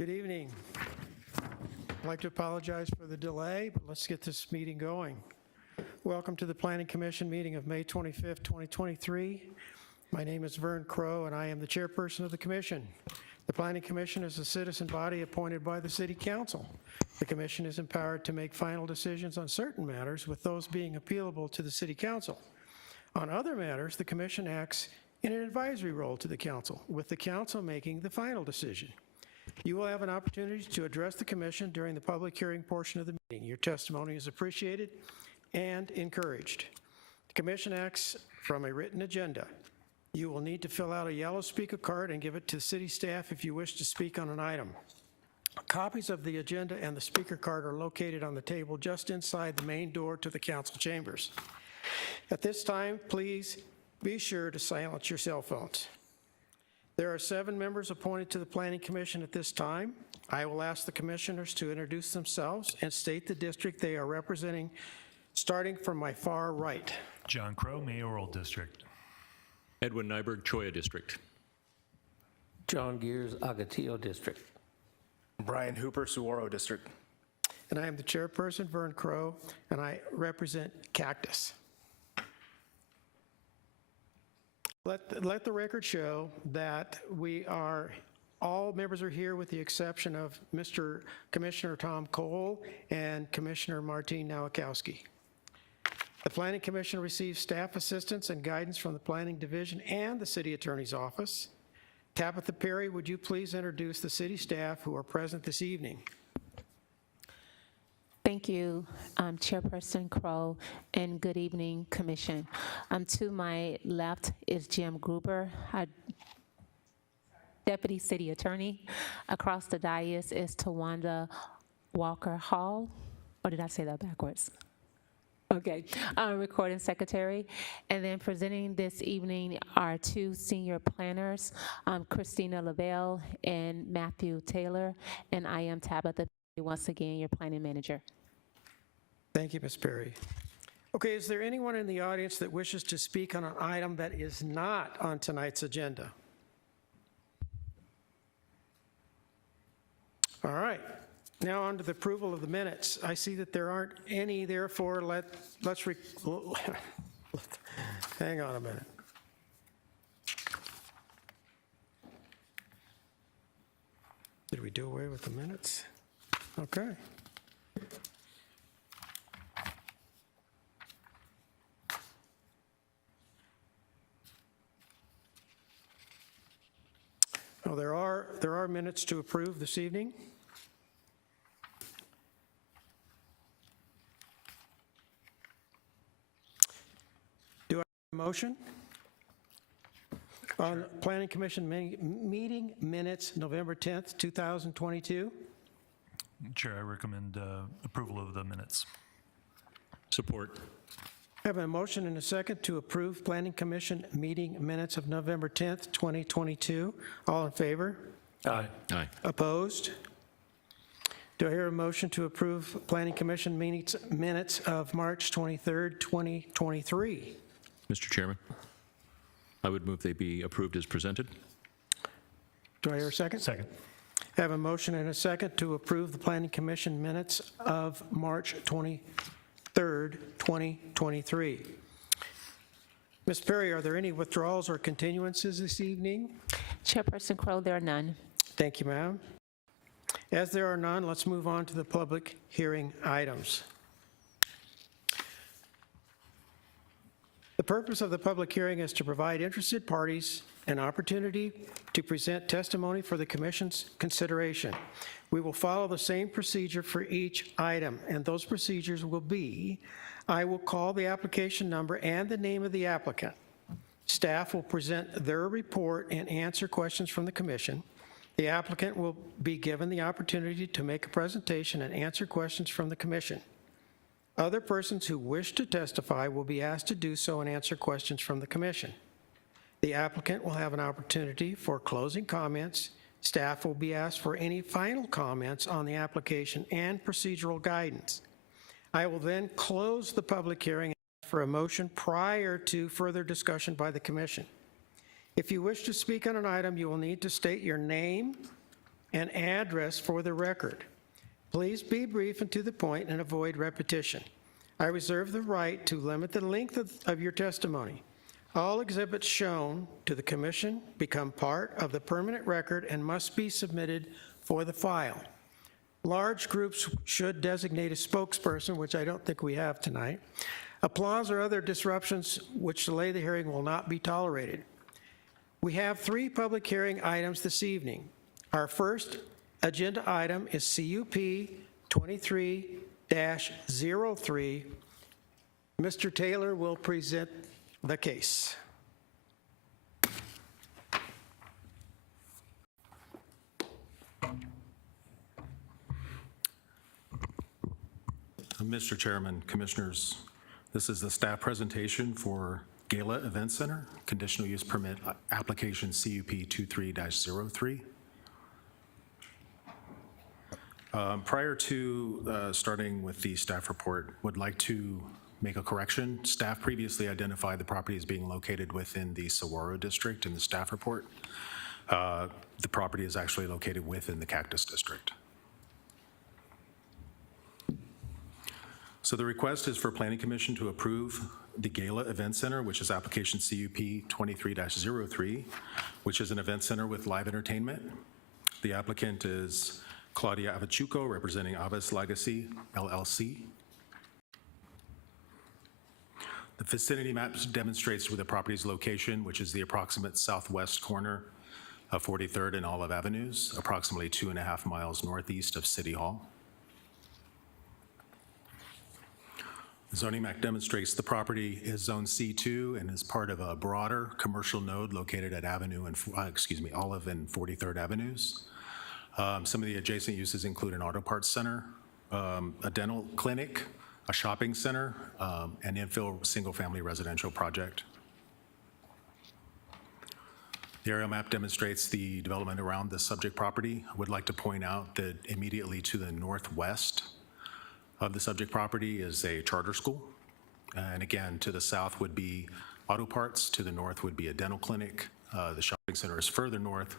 Good evening. I'd like to apologize for the delay, but let's get this meeting going. Welcome to the Planning Commission meeting of May 25th, 2023. My name is Vern Crow, and I am the chairperson of the commission. The Planning Commission is a citizen body appointed by the City Council. The commission is empowered to make final decisions on certain matters, with those being appealable to the City Council. On other matters, the commission acts in an advisory role to the council, with the council making the final decision. You will have an opportunity to address the commission during the public hearing portion of the meeting. Your testimony is appreciated and encouraged. The commission acts from a written agenda. You will need to fill out a yellow speaker card and give it to city staff if you wish to speak on an item. Copies of the agenda and the speaker card are located on the table just inside the main door to the council chambers. At this time, please be sure to silence your cell phones. There are 7 members appointed to the Planning Commission at this time. I will ask the commissioners to introduce themselves and state the district they are representing, starting from my far right. John Crow, Mayoral District. Edwin Nyberg, Choya District. John Gears, Agatillo District. Brian Hooper, Saguaro District. And I am the chairperson, Vern Crow, and I represent Cactus. Let the record show that all members are here with the exception of Mr. Commissioner Tom Cole and Commissioner Martine Nowakowski. The Planning Commission receives staff assistance and guidance from the Planning Division and the City Attorney's Office. Tabitha Perry, would you please introduce the city staff who are present this evening? Thank you, Chairperson Crow, and good evening, Commission. To my left is Jim Gruber, our Deputy City Attorney. Across the dais is Tawanda Walker Hall, or did I say that backwards? Okay, Recording Secretary. And then presenting this evening are 2 senior planners, Christina Lavelle and Matthew Taylor, and I am Tabitha, once again, your planning manager. Thank you, Ms. Perry. Okay, is there anyone in the audience that wishes to speak on an item that is not on tonight's agenda? All right, now on to the approval of the minutes. I see that there aren't any, therefore let's hang on a minute. Did we do away with the minutes? Okay. Well, there are minutes to approve this evening. Do I have a motion? On Planning Commission meeting minutes, November 10th, 2022. Chair, I recommend approval of the minutes. Support. I have a motion and a second to approve Planning Commission meeting minutes of November 10th, 2022. All in favor? Aye. Aye. Opposed? Do I hear a motion to approve Planning Commission minutes of March 23rd, 2023? Mr. Chairman, I would move they be approved as presented. Do I hear a second? Second. I have a motion and a second to approve the Planning Commission minutes of March 23rd, 2023. Ms. Perry, are there any withdrawals or continuances this evening? Chairperson Crow, there are none. Thank you, ma'am. As there are none, let's move on to the public hearing items. The purpose of the public hearing is to provide interested parties an opportunity to present testimony for the Commission's consideration. We will follow the same procedure for each item, and those procedures will be, I will call the application number and the name of the applicant. Staff will present their report and answer questions from the Commission. The applicant will be given the opportunity to make a presentation and answer questions from the Commission. Other persons who wish to testify will be asked to do so and answer questions from the Commission. The applicant will have an opportunity for closing comments. Staff will be asked for any final comments on the application and procedural guidance. I will then close the public hearing for a motion prior to further discussion by the Commission. If you wish to speak on an item, you will need to state your name, and address for the record. Please be brief and to the point and avoid repetition. I reserve the right to limit the length of your testimony. All exhibits shown to the commission become part of the permanent record and must be submitted for the file. Large groups should designate a spokesperson, which I don't think we have tonight. Applause or other disruptions which delay the hearing will not be tolerated. We have 3 public hearing items this evening. Our first agenda item is CUP 23-03. Mr. Taylor will present the case. Mr. Chairman, Commissioners, this is the staff presentation for Gala Event Center, conditional use permit application CUP 23-03. Prior to starting with the staff report, would like to make a correction. Staff previously identified the property as being located within the Saguaro District in the staff report. The property is actually located within the Cactus District. So the request is for Planning Commission to approve the Gala Event Center, which is application CUP 23-03, which is an event center with live entertainment. The applicant is Claudia Avachuco, representing Aves Legacy, LLC. The vicinity map demonstrates where the property's location, which is the approximate southwest corner of 43rd and Olive Avenues, approximately 2.5 miles northeast of City Hall. The zoning map demonstrates the property is Zone C2 and is part of a broader commercial node located at Olive and 43rd Avenues. Some of the adjacent uses include an auto parts center, a dental clinic, a shopping center, an infill single-family residential project. The aerial map demonstrates the development around the subject property. I would like to point out that immediately to the northwest of the subject property is a charter school. And again, to the south would be auto parts, to the north would be a dental clinic. The shopping center is further north,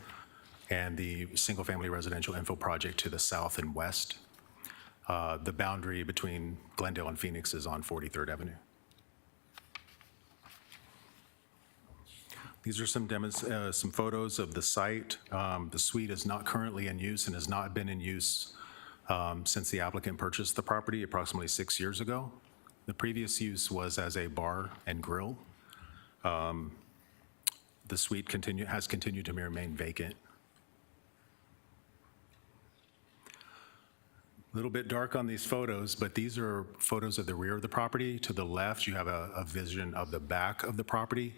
and the single-family residential infill project to the south and west. The boundary between Glendale and Phoenix is on 43rd Avenue. These are some photos of the site. The suite is not currently in use and has not been in use since the applicant purchased the property approximately 6 years ago. The previous use was as a bar and grill. The suite has continued to remain vacant. A little bit dark on these photos, but these are photos of the rear of the property. To the left, you have a vision of the back of the property.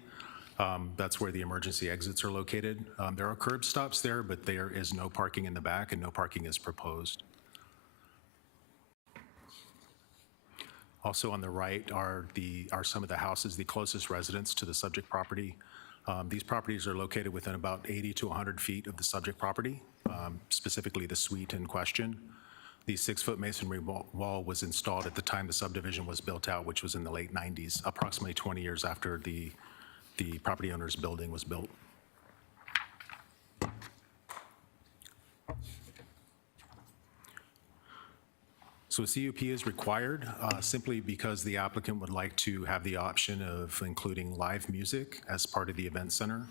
That's where the emergency exits are located. There are curb stops there, but there is no parking in the back and no parking is proposed. Also on the right are some of the houses, the closest residents to the subject property. These properties are located within about 80 to 100 feet of the subject property, specifically the suite in question. The 6-foot masonry wall was installed at the time the subdivision was built out, which was in the late 90s, approximately 20 years after the property owner's building was built. So a CUP is required simply because the applicant would like to have the option of including live music as part of the event center.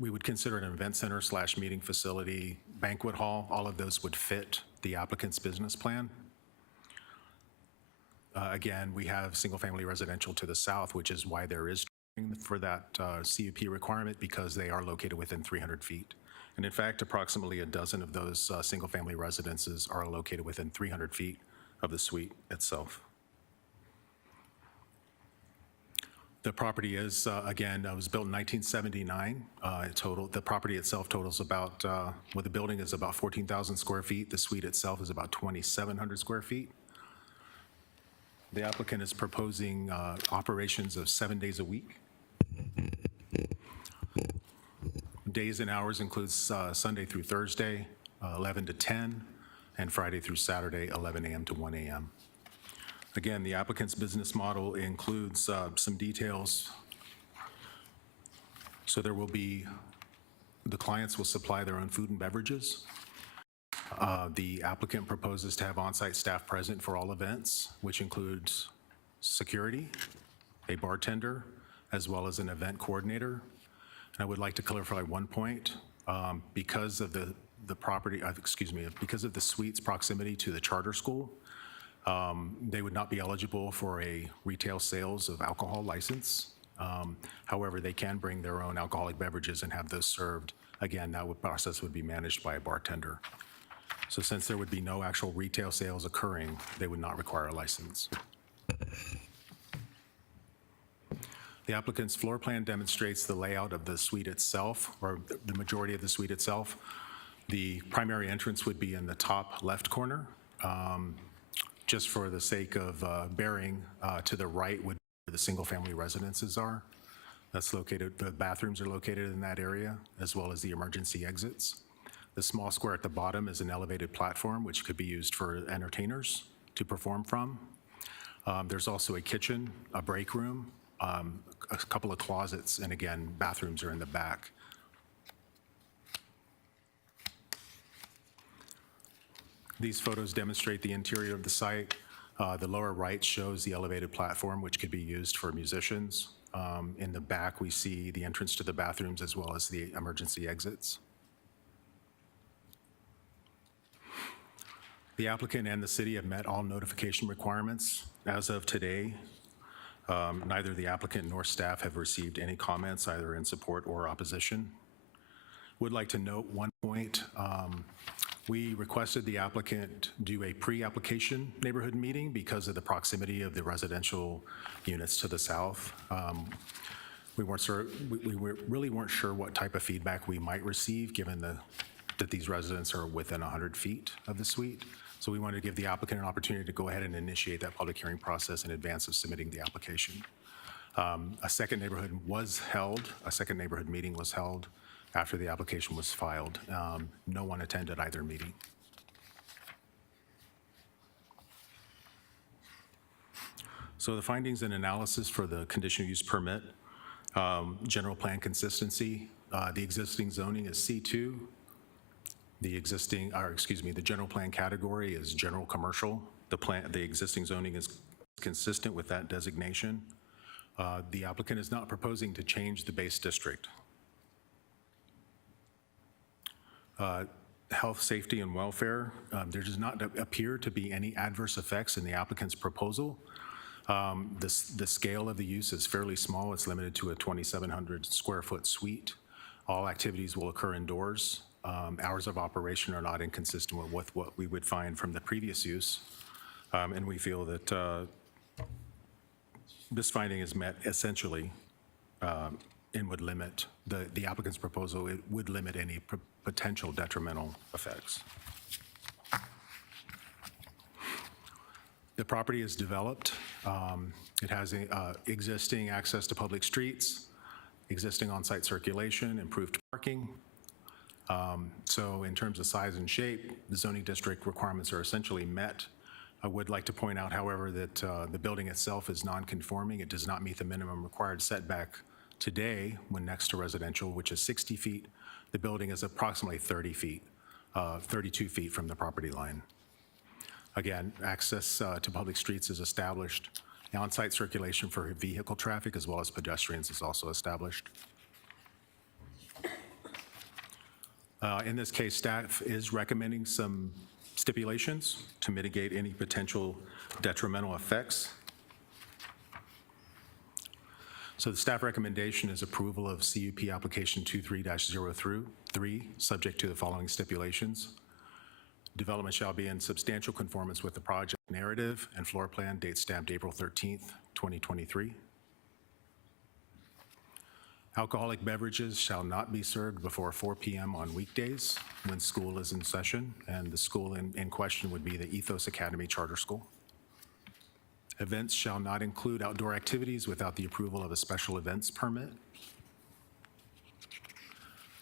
We would consider it an event center / meeting facility, banquet hall. All of those would fit the applicant's business plan. Again, we have single-family residential to the south, which is why there is for that CUP requirement, because they are located within 300 feet. And in fact, approximately a dozen of those single-family residences are located within 300 feet of the suite itself. The property is, again, was built in 1979. The property itself totals about, the building is about 14,000 square feet. The suite itself is about 2,700 square feet. The applicant is proposing operations of 7 days a week. Days and hours includes Sunday through Thursday, 11 to 10, and Friday through Saturday, 11 a.m. to 1 a.m. Again, the applicant's business model includes some details. So there will be the clients will supply their own food and beverages. The applicant proposes to have on-site staff present for all events, which includes security, a bartender, as well as an event coordinator. And I would like to clarify one point. Because of the property, because of the suite's proximity to the charter school, they would not be eligible for a retail sales of alcohol license. However, they can bring their own alcoholic beverages and have those served. Again, that process would be managed by a bartender. So since there would be no actual retail sales occurring, they would not require a license. The applicant's floor plan demonstrates the layout of the suite itself, or the majority of the suite itself. The primary entrance would be in the top left corner. Just for the sake of bearing, to the right would be where the single-family residences are. That's located, the bathrooms are located in that area, as well as the emergency exits. The small square at the bottom is an elevated platform, which could be used for entertainers to perform from. There's also a kitchen, a break room, a couple of closets, and again, bathrooms are in the back. These photos demonstrate the interior of the site. The lower right shows the elevated platform, which could be used for musicians. In the back, we see the entrance to the bathrooms as well as the emergency exits. The applicant and the city have met all notification requirements. As of today, neither the applicant nor staff have received any comments either in support or opposition. Would like to note one point. We requested the applicant do a pre-application neighborhood meeting because of the proximity of the residential units to the south. We really weren't sure what type of feedback we might receive given that these residents are within 100 feet of the suite. So we wanted to give the applicant an opportunity to go ahead and initiate that public hearing process in advance of submitting the application. A second neighborhood meeting was held after the application was filed. No one attended either meeting. So the findings and analysis for the conditional use permit, general plan consistency, the existing zoning is C2. The general plan category is general commercial. The existing zoning is consistent with that designation. The applicant is not proposing to change the base district. Health, safety, and welfare, there does not appear to be any adverse effects in the applicant's proposal. The scale of the use is fairly small. It's limited to a 2,700 square foot suite. All activities will occur indoors. Hours of operation are not inconsistent with what we would find from the previous use. And we feel that this finding is met essentially and would limit, the applicant's proposal, it would limit any potential detrimental effects. The property is developed. It has existing access to public streets, existing on-site circulation, improved parking. So in terms of size and shape, the zoning district requirements are essentially met. I would like to point out, however, that the building itself is non-conforming. It does not meet the minimum required setback today when next to residential, which is 60 feet. The building is approximately 30 feet, 32 feet from the property line. Again, access to public streets is established. On-site circulation for vehicle traffic as well as pedestrians is also established. In this case, staff is recommending some stipulations to mitigate any potential detrimental effects. So the staff recommendation is approval of CUP application 23-03, subject to the following stipulations. Development shall be in substantial conformance with the project narrative and floor plan, date stamped April 13th, 2023. Alcoholic beverages shall not be served before 4 p.m. on weekdays when school is in session, and the school in question would be the Ethos Academy Charter School. Events shall not include outdoor activities without the approval of a special events permit.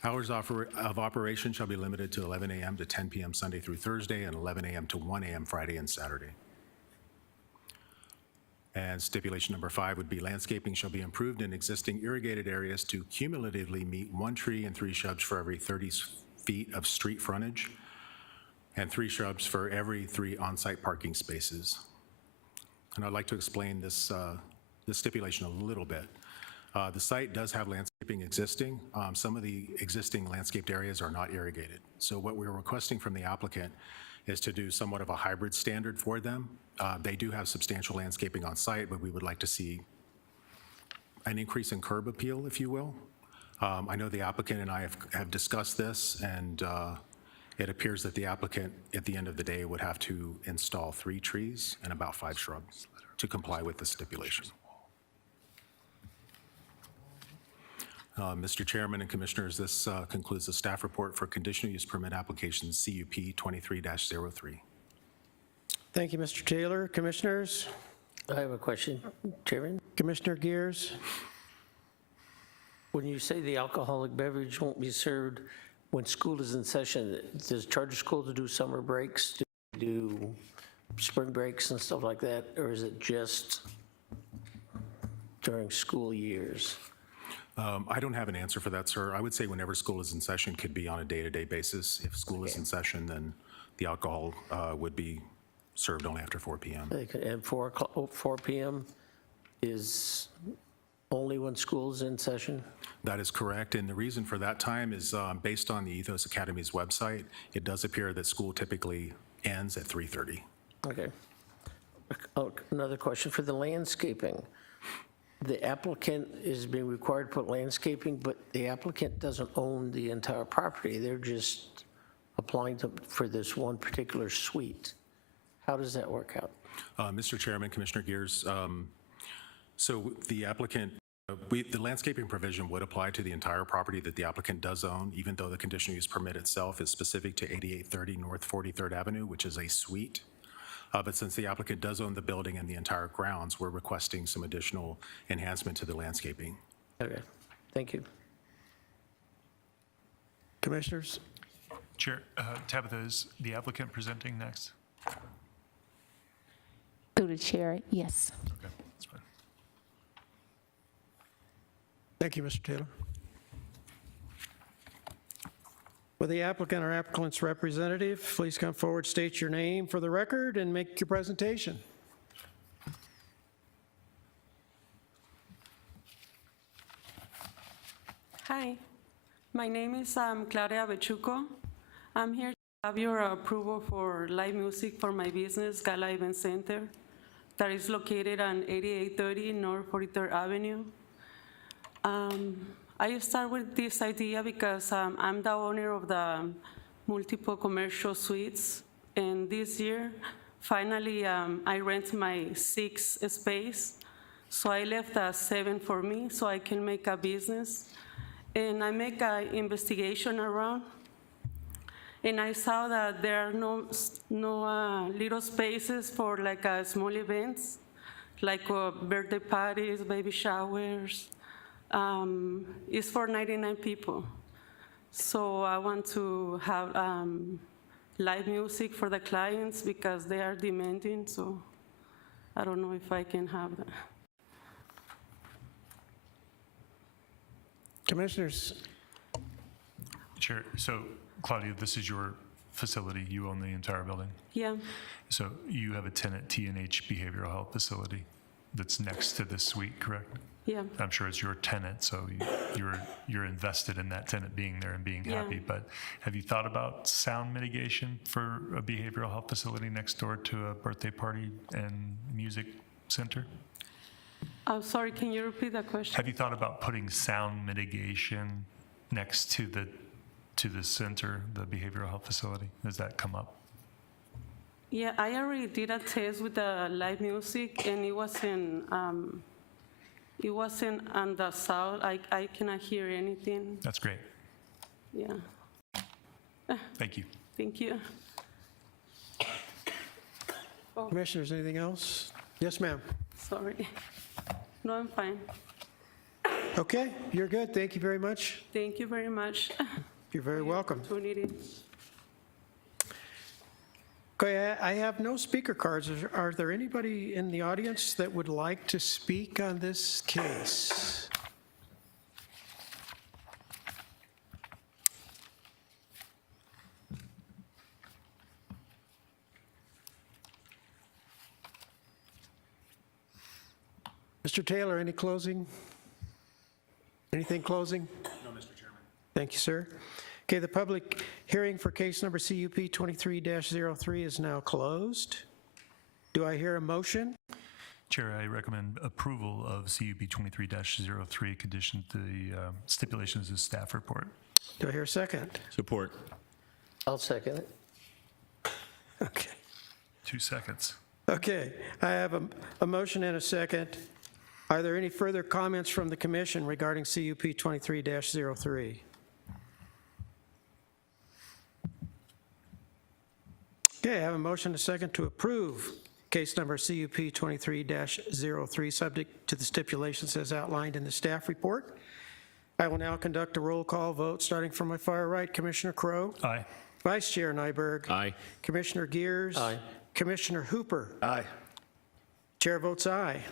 Hours of operation shall be limited to 11 a.m. to 10 p.m. Sunday through Thursday and 11 a.m. to 1 a.m. Friday and Saturday. And stipulation number 5 would be landscaping shall be improved in existing irrigated areas to cumulatively meet 1 tree and 3 shrubs for every 30 feet of street frontage, and 3 shrubs for every 3 on-site parking spaces. And I'd like to explain this stipulation a little bit. The site does have landscaping existing. Some of the existing landscaped areas are not irrigated. So what we're requesting from the applicant is to do somewhat of a hybrid standard for them. They do have substantial landscaping on site, but we would like to see an increase in curb appeal, if you will. I know the applicant and I have discussed this, and it appears that the applicant, at the end of the day, would have to install 3 trees and about 5 shrubs to comply with the stipulation. Mr. Chairman and Commissioners, this concludes the staff report for conditional use permit application CUP 23-03. Thank you, Mr. Taylor. Commissioners? I have a question, Chairman. Commissioner Gears? When you say the alcoholic beverage won't be served when school is in session, does charter school to do summer breaks, do spring breaks and stuff like that, or is it just during school years? I don't have an answer for that, sir. I would say whenever school is in session could be on a day-to-day basis. If school is in session, then the alcohol would be served only after 4 p.m. And 4 p.m. is only when school is in session? That is correct, and the reason for that time is based on the Ethos Academy's website. It does appear that school typically ends at 3:30. Okay. Oh, another question for the landscaping. The applicant is being required to put landscaping, but the applicant doesn't own the entire property. They're just applying for this one particular suite. How does that work out? Mr. Chairman, Commissioner Gears, so the applicant, the landscaping provision would apply to the entire property that the applicant does own, even though the conditional use permit itself is specific to 8830 North 43rd Avenue, which is a suite. But since the applicant does own the building and the entire grounds, we're requesting some additional enhancement to the landscaping. Okay, thank you. Commissioners? Chair, Tabitha, is the applicant presenting next? Through the chair, yes. Okay, that's fine. Thank you, Mr. Taylor. Will the applicant or applicant's representative please come forward, state your name for the record, and make your presentation? Hi, my name is Claudia Bechuco. I'm here to have your approval for live music for my business, Gala Event Center, that is located on 8830 North 43rd Avenue. I start with this idea because I'm the owner of the multiple commercial suites, and this year, finally, I rent my 6th space, so I left 7 for me so I can make a business. And I make an investigation around, and I saw that there are no little spaces for like small events, like birthday parties, baby showers. It's for 99 people. So I want to have live music for the clients because they are demanding, so I don't know if I can have that. Commissioners? Chair, so Claudia, this is your facility. You own the entire building. Yeah, So you have a tenant, T&H Behavioral Health Facility, that's next to this suite, correct? yeah. I'm sure it's your tenant, so you're invested in that tenant being there and being happy. Yeah. But have you thought about sound mitigation for a behavioral health facility next door to a birthday party and music center? I'm sorry, can you repeat that question? Have you thought about putting sound mitigation next to the center, the behavioral health facility? Does that come up? Yeah, I already did a test with the live music, and it wasn't on the sound. I cannot hear anything. That's great. Yeah, Thank you. thank you. Commissioners, anything else? Yes, ma'am. Sorry. No, I'm fine. Okay, you're good. Thank you very much. Thank you very much. You're very welcome. Opportunity. Okay, I have no speaker cards. Are there anybody in the audience that would like to speak on this case? Mr. Taylor, any closing? Anything closing? No, Mr. Chairman. Thank you, sir. Okay, the public hearing for case number CUP 23-03 is now closed. Do I hear a motion? Chair, I recommend approval of CUP 23-03, conditioned to the stipulations of staff report. Do I hear a second? Support. I'll second it. Okay. 2 seconds. Okay, I have a motion and a second. Are there any further comments from the commission regarding CUP 23-03? Okay, I have a motion and a second to approve case number CUP 23-03, subject to the stipulations as outlined in the staff report. I will now conduct a roll call vote, starting from my far right. Commissioner Crowe? Aye. Vice Chair Nyberg? Aye. Commissioner Gears? Aye. Commissioner Hooper? Aye. Chair votes aye.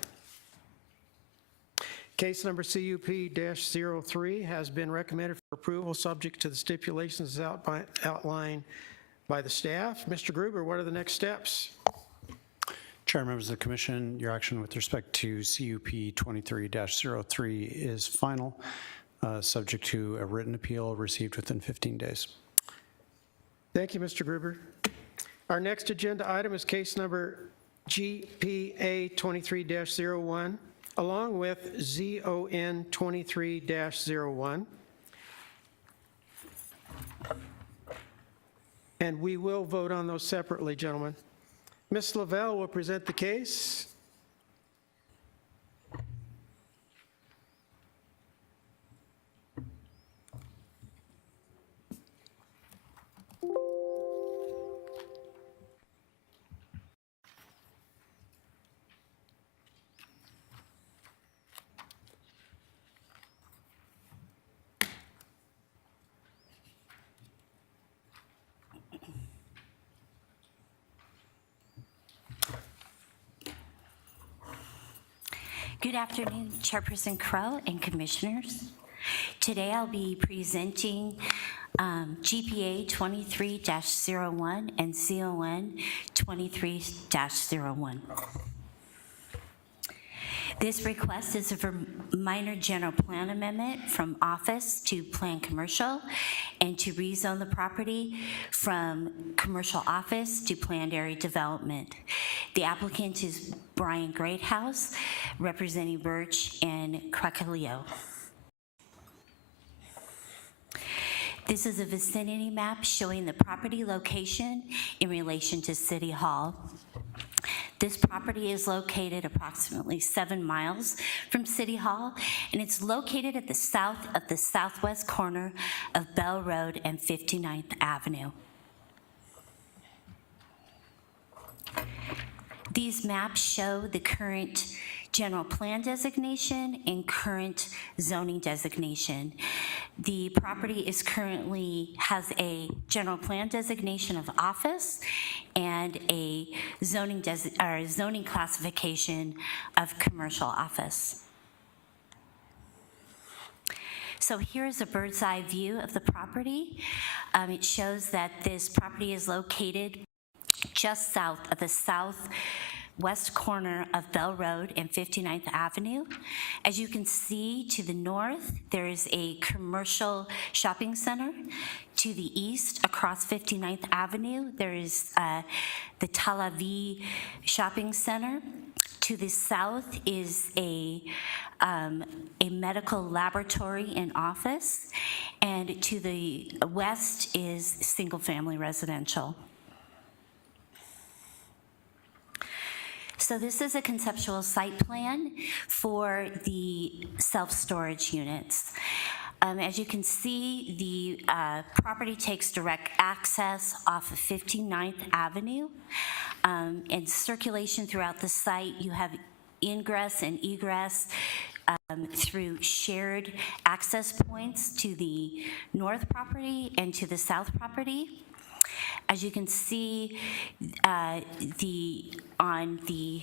Case number CUP-03 has been recommended for approval, subject to the stipulations outlined by the staff. Mr. Gruber, what are the next steps? Chair, members of the commission, your action with respect to CUP 23-03 is final, subject to a written appeal received within 15 days. Thank you, Mr. Gruber. Our next agenda item is case number GPA 23-01, along with ZON 23-01. And we will vote on those separately, gentlemen. Ms. Lavelle will present the case. Good afternoon, Chairperson Crowe and Commissioners. Today I'll be presenting GPA 23-01 and ZON 23-01. This request is a minor general plan amendment from office to plan commercial and to rezone the property from commercial office to planned area development. The applicant is Brian Greathouse, representing Birch and Cracalillo. This is a vicinity map showing the property location in relation to City Hall. This property is located approximately 7 miles from City Hall, and it's located at the south of the southwest corner of Bell Road and 59th Avenue. These maps show the current general plan designation and current zoning designation. The property is currently has a general plan designation of office and a zoning classification of commercial office. So here is a bird's eye view of the property. It shows that this property is located just south of the southwest corner of Bell Road and 59th Avenue. As you can see to the north, there is a commercial shopping center. To the east, across 59th Avenue, there is the Tel Aviv Shopping Center. To the south is a medical laboratory and office, and to the west is single-family residential. So this is a conceptual site plan for the self-storage units. As you can see, the property takes direct access off of 59th Avenue, and circulation throughout the site. You have ingress and egress through shared access points to the north property and to the south property. As you can see, on the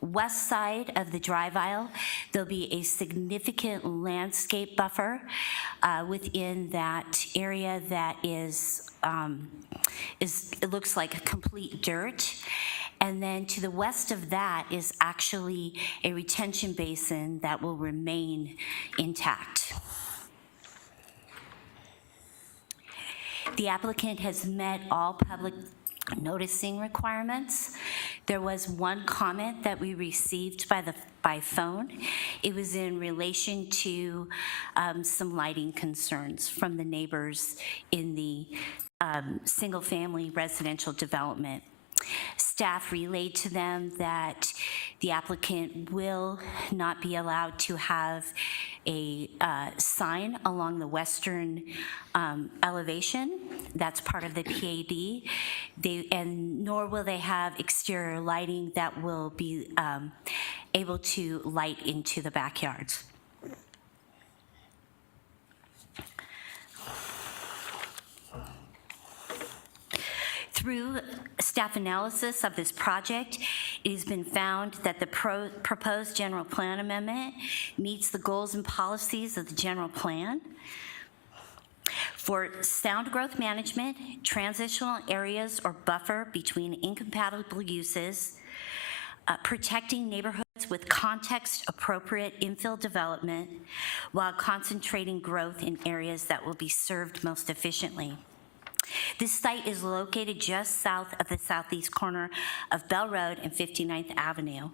west side of the drive aisle, there'll be a significant landscape buffer within that area that is, it looks like complete dirt. And then to the west of that is actually a retention basin that will remain intact. The applicant has met all public noticing requirements. There was one comment that we received by phone. It was in relation to some lighting concerns from the neighbors in the single-family residential development. Staff relayed to them that the applicant will not be allowed to have a sign along the western elevation. That's part of the PAD. Nor will they have exterior lighting that will be able to light into the backyards. Through staff analysis of this project, it has been found that the proposed general plan amendment meets the goals and policies of the general plan. For sound growth management, transitional areas or buffer between incompatible uses, protecting neighborhoods with context-appropriate infill development while concentrating growth in areas that will be served most efficiently. This site is located just south of the southeast corner of Bell Road and 59th Avenue.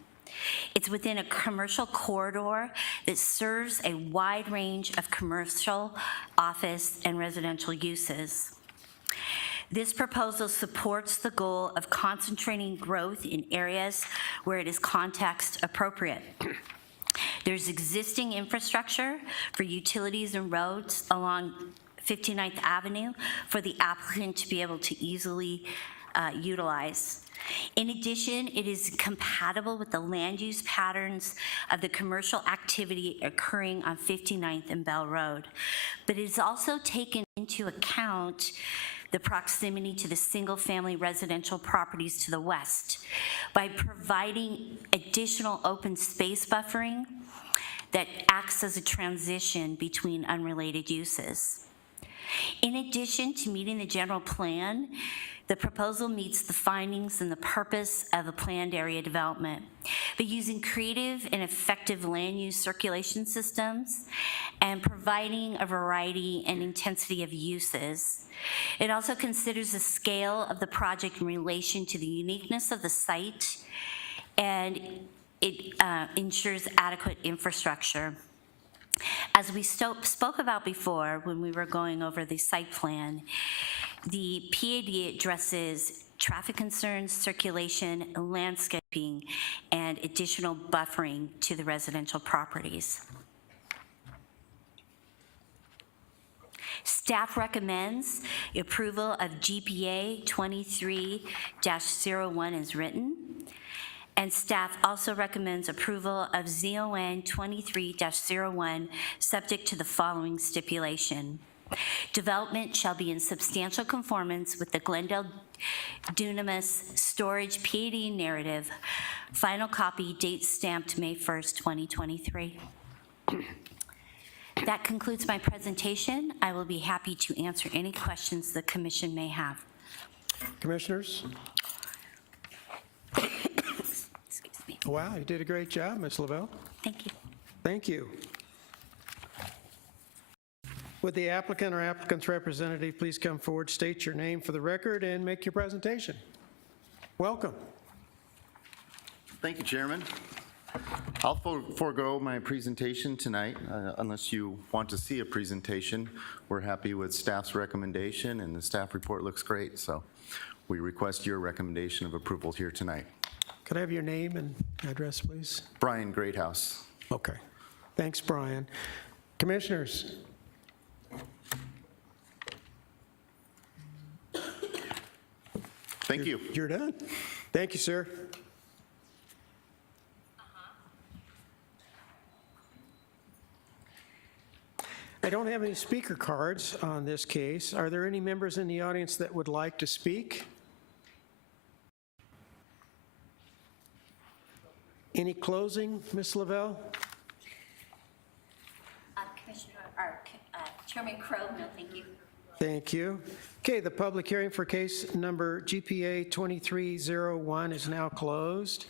It's within a commercial corridor that serves a wide range of commercial, office, and residential uses. This proposal supports the goal of concentrating growth in areas where it is context appropriate. There's existing infrastructure for utilities and roads along 59th Avenue for the applicant to be able to easily utilize. In addition, it is compatible with the land use patterns of the commercial activity occurring on 59th and Bell Road. But it is also taken into account the proximity to the single-family residential properties to the west by providing additional open space buffering that acts as a transition between unrelated uses. In addition to meeting the general plan, the proposal meets the findings and the purpose of a planned area development. By using creative and effective land use circulation systems and providing a variety and intensity of uses, it also considers the scale of the project in relation to the uniqueness of the site, and it ensures adequate infrastructure. As we spoke about before when we were going over the site plan, the PAD addresses traffic concerns, circulation, landscaping, and additional buffering to the residential properties. Staff recommends approval of GPA 23-01 as written. And staff also recommends approval of ZON 23-01, subject to the following stipulation. Development shall be in substantial conformance with the Glendale Dunamis Storage PAD narrative. Final copy, date stamped May 1st, 2023. That concludes my presentation. I will be happy to answer any questions the commission may have. Commissioners? Wow, you did a great job, Ms. Lavelle. Thank you. Thank you. Would the applicant or applicant's representative please come forward, state your name for the record, and make your presentation? Welcome. Thank you, Chairman. I'll forego my presentation tonight unless you want to see a presentation. We're happy with staff's recommendation, and the staff report looks great, so we request your recommendation of approval here tonight. Could I have your name and address, please? Brian Greathouse. Okay. Thanks, Brian. Commissioners? Thank you. You're done. Thank you, sir. I don't have any speaker cards on this case. Are there any members in the audience that would like to speak? Any closing, Ms. Lavelle? Chairman Crowe, no, thank you. Thank you. Okay, the public hearing for case number GPA 2301 is now closed.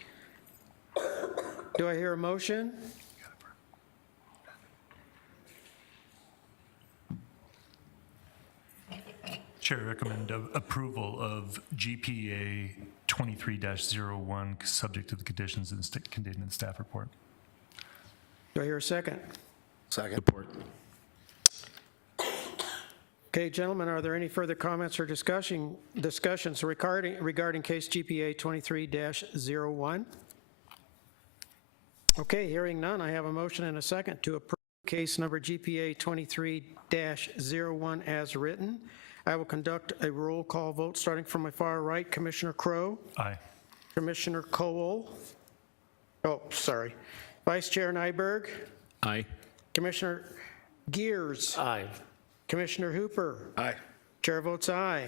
Do I hear a motion? Chair, recommend approval of GPA 23-01, subject to the conditions contained in the staff report. Do I hear a second? Second. Support. Okay, gentlemen, are there any further comments or discussions regarding case GPA 23-01? Okay, hearing none, I have a motion and a second to approve case number GPA 23-01 as written. I will conduct a roll call vote starting from my far right. Commissioner Crowe? Aye. Commissioner Cole? Oh, sorry. Vice Chair Nyberg? Aye. Commissioner Gears? Aye. Commissioner Hooper? Aye. Chair votes aye.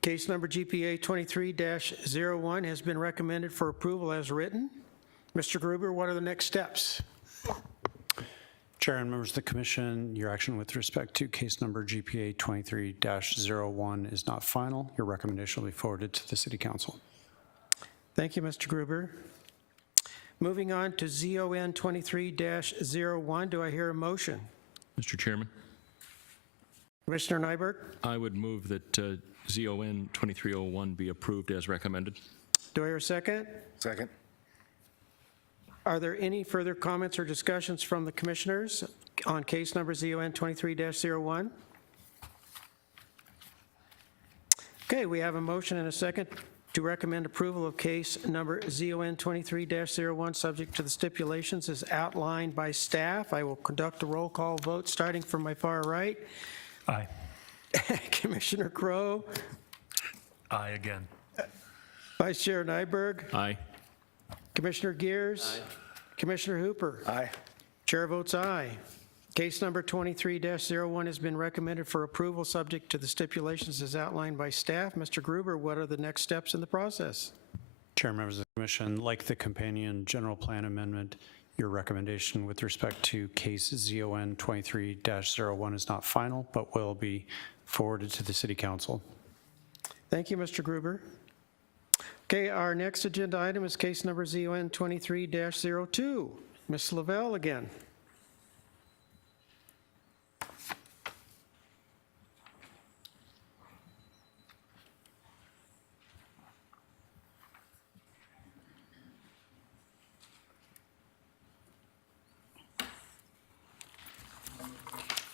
Case number GPA 23-01 has been recommended for approval as written. Mr. Gruber, what are the next steps? Chair and members of the commission, your action with respect to case number GPA 23-01 is not final. Your recommendation will be forwarded to the City Council. Thank you, Mr. Gruber. Moving on to ZON 23-01, do I hear a motion? Mr. Chairman, Commissioner Nyberg, I would move that ZON 2301 be approved as recommended. do I hear a second? Second. Are there any further comments or discussions from the commissioners on case number ZON 23-01? Okay, we have a motion and a second to recommend approval of case number ZON 23-01, subject to the stipulations as outlined by staff. I will conduct a roll call vote starting from my far right. Aye. Commissioner Crowe, Aye again. Vice Chair Nyberg, Aye. Commissioner Gears, Commissioner Hooper. Aye. Chair votes aye. Case number 23-01 has been recommended for approval, subject to the stipulations as outlined by staff. Mr. Gruber, what are the next steps in the process? Chair and members of the commission, like the companion general plan amendment, your recommendation with respect to case ZON 23-01 is not final, but will be forwarded to the City Council. Thank you, Mr. Gruber. Okay, our next agenda item is case number ZON 23-02. Ms. Lavelle again.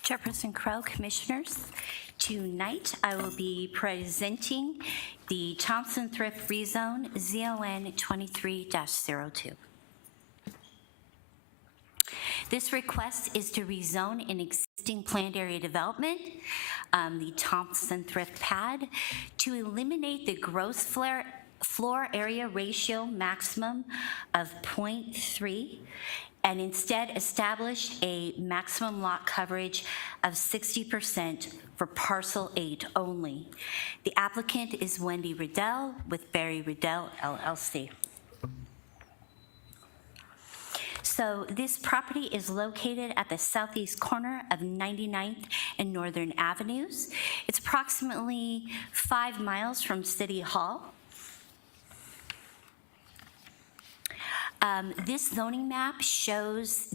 Chairperson Crowe, Commissioners, tonight I will be presenting the Thompson Thrift Rezone ZON 23-02. This request is to rezone an existing planned area development, the Thompson Thrift Pad, to eliminate the gross floor area ratio maximum of 0.3 and instead establish a maximum lot coverage of 60% for parcel 8 only. The applicant is Wendy Riddell with Barry Riddell LLC. So this property is located at the southeast corner of 99th and Northern Avenues. It's approximately 5 miles from City Hall. This zoning map shows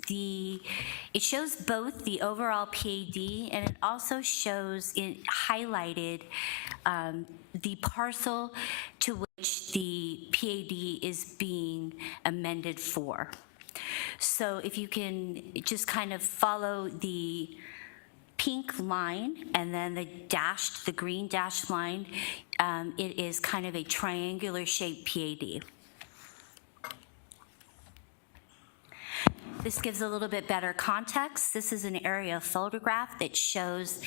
both the overall PAD and it also shows it highlighted the parcel to which the PAD is being amended for. So if you can just kind of follow the pink line and then the green dashed line, it is kind of a triangular shaped PAD. This gives a little bit better context. This is an aerial photograph that shows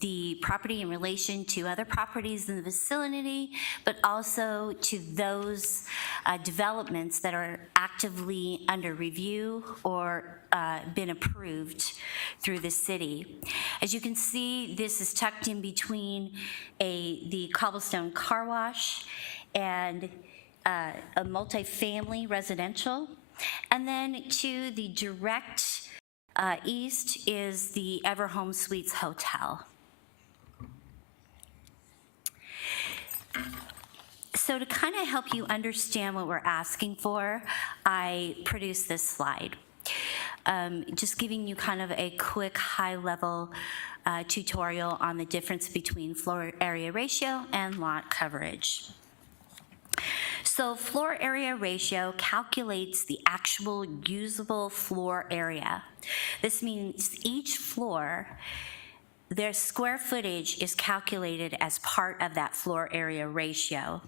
the property in relation to other properties in the vicinity, but also to those developments that are actively under review or been approved through the city. As you can see, this is tucked in between the cobblestone car wash and a multifamily residential. And then to the direct east is the Everhome Suites Hotel. So to kind of help you understand what we're asking for, I produced this slide. Just giving you kind of a quick high-level tutorial on the difference between floor area ratio and lot coverage. So floor area ratio calculates the actual usable floor area. This means each floor, their square footage is calculated as part of that floor area ratio.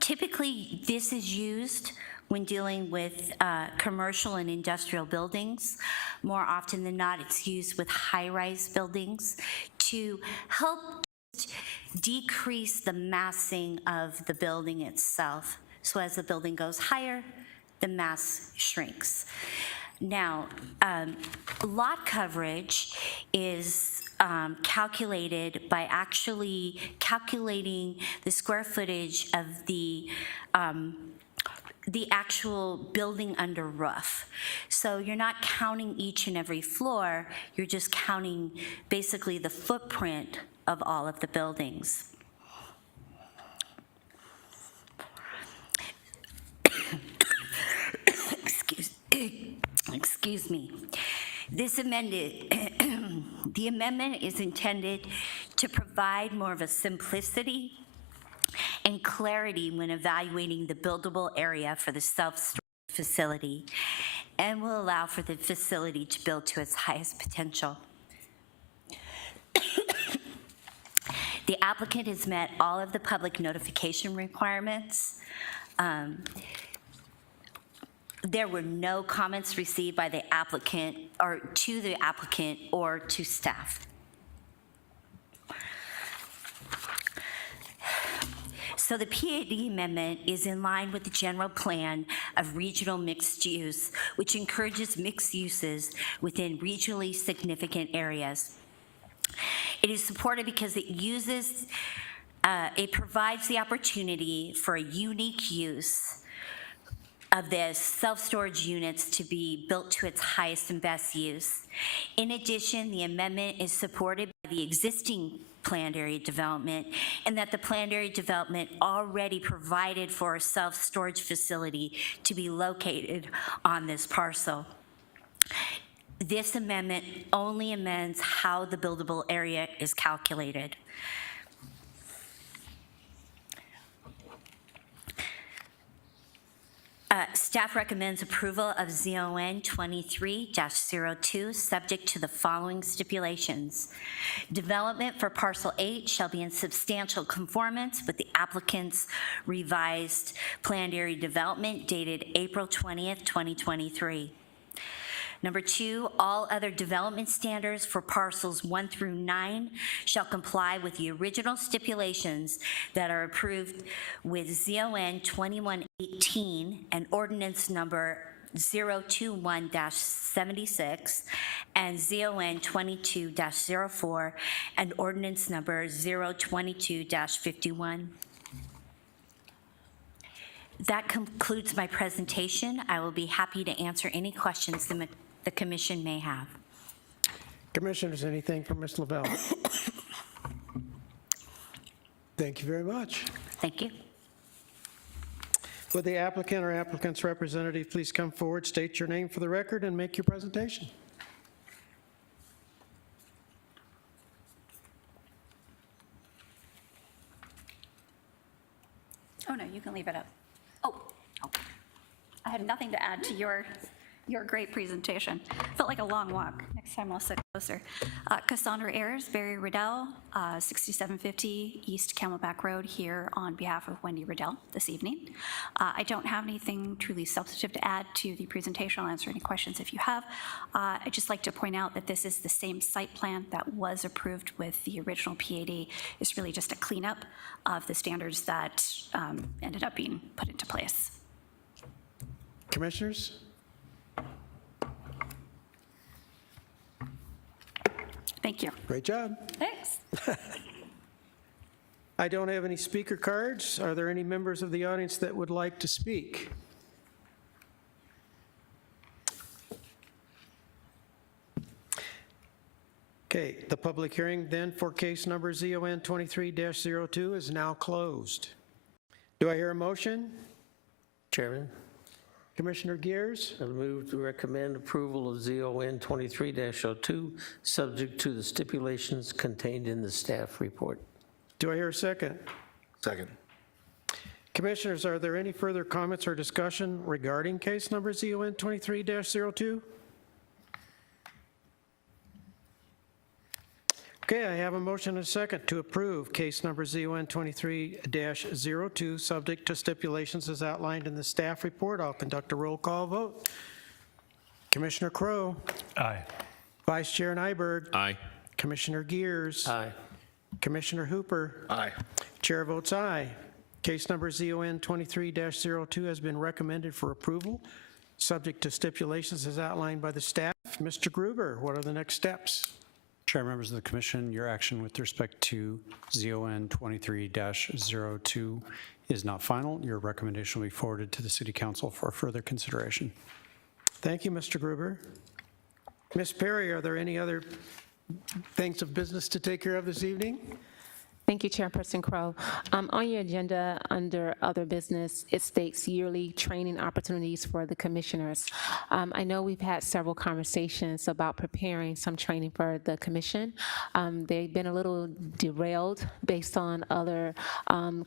Typically, this is used when dealing with commercial and industrial buildings. More often than not, it's used with high-rise buildings to help decrease the massing of the building itself. So as the building goes higher, the mass shrinks. Now, lot coverage is calculated by actually calculating the square footage of the actual building under roof. So you're not counting each and every floor, you're just counting basically the footprint of all of the buildings. Excuse me. This the amendment is intended to provide more of a simplicity and clarity when evaluating the buildable area for the self-storage facility, and will allow for the facility to build to its highest potential. The applicant has met all of the public notification requirements. There were no comments received by the applicant or to the applicant or to staff. So the PAD amendment is in line with the general plan of regional mixed use, which encourages mixed uses within regionally significant areas. It is supported because it provides the opportunity for a unique use of the self-storage units to be built to its highest and best use. In addition, the amendment is supported by the existing planned area development, and that the planned area development already provided for a self-storage facility to be located on this parcel. This amendment only amends how the buildable area is calculated. Staff recommends approval of ZON 23-02, subject to the following stipulations. Development for Parcel 8 shall be in substantial conformance with the applicant's revised planned area development dated April 20th, 2023. Number 2, all other development standards for parcels 1 through 9 shall comply with the original stipulations that are approved with ZON 2118 and ordinance number 021-76 and ZON 22-04 and ordinance number 022-51. That concludes my presentation. I will be happy to answer any questions the commission may have. Commissioners, anything from Ms. Lavelle? Thank you very much. Thank you. Would the applicant or applicant's representative please come forward, state your name for the record, and make your presentation? Oh, no, you can leave it up. Oh, I had nothing to add to your great presentation. Felt like a long walk. So I'm also closer. Cassandra Ayers, Barry Riddell, 6750 East Camelback Road, here on behalf of Wendy Riddell this evening. I don't have anything truly substantive to add to the presentation. I'll answer any questions if you have. I'd just like to point out that this is the same site plan that was approved with the original PAD. It's really just a cleanup of the standards that ended up being put into place. Commissioners? Thank you. Great job. Thanks. I don't have any speaker cards. Are there any members of the audience that would like to speak? Okay, the public hearing then for case number ZON 23-02 is now closed. Do I hear a motion? Chairman, Commissioner Gears? I move to recommend approval of ZON 23-02, subject to the stipulations contained in the staff report. Do I hear a second? Second. Commissioners, are there any further comments or discussion regarding case number ZON 23-02? Okay, I have a motion and a second to approve case number ZON 23-02, subject to stipulations as outlined in the staff report. I'll conduct a roll call vote. Commissioner Crow, Aye. Vice Chair Nyberg, Aye. Commissioner Gears, Aye. Commissioner Hooper, Aye. Chair votes aye. Case number ZON 23-02 has been recommended for approval, subject to stipulations as outlined by the staff. Mr. Gruber, what are the next steps? Chair, members of the commission, your action with respect to ZON 23-02 is not final. Your recommendation will be forwarded to the City Council for further consideration. Thank you, Mr. Gruber. Ms. Perry, are there any other things of business to take care of this evening? Thank you, Chairperson Crow. On your agenda, under other business, it states yearly training opportunities for the commissioners. I know we've had several conversations about preparing some training for the commission. They've been a little derailed based on other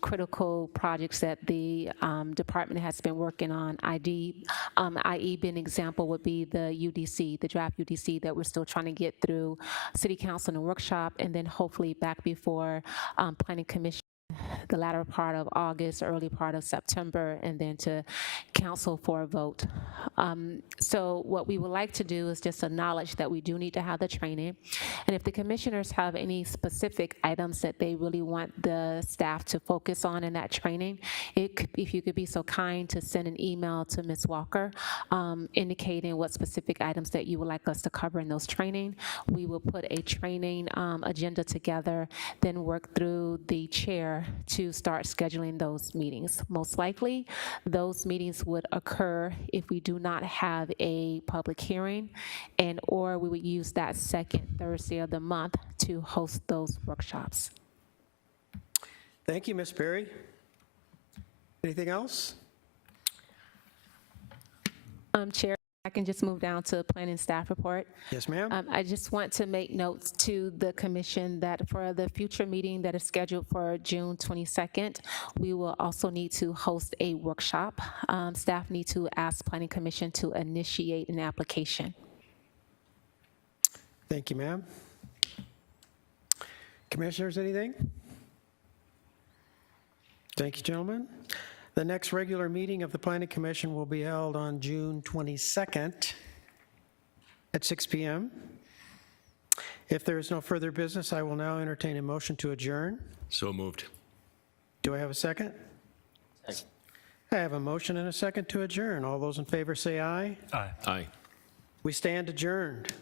critical projects that the department has been working on. IE being an example would be the UDC, the draft UDC that we're still trying to get through City Council and a workshop, and then hopefully back before Planning Commission the latter part of August, early part of September, and then to council for a vote. So what we would like to do is just acknowledge that we do need to have the training. And if the commissioners have any specific items that they really want the staff to focus on in that training, if you could be so kind to send an email to Ms. Walker indicating what specific items that you would like us to cover in those training. We will put a training agenda together, then work through the chair to start scheduling those meetings. Most likely, those meetings would occur if we do not have a public hearing, and or we would use that second Thursday of the month to host those workshops. Thank you, Ms. Perry. Anything else? Chair, I can just move down to planning staff report. Yes, ma'am. I just want to make notes to the commission that for the future meeting that is scheduled for June 22nd, we will also need to host a workshop. Staff need to ask Planning Commission to initiate an application. Thank you, ma'am. Commissioners, anything? Thank you, gentlemen. The next regular meeting of the Planning Commission will be held on June 22nd at 6 p.m. If there is no further business, I will now entertain a motion to adjourn. So moved. Do I have a second? Second. I have a motion and a second to adjourn. All those in favor say aye. Aye. Aye. We stand adjourned.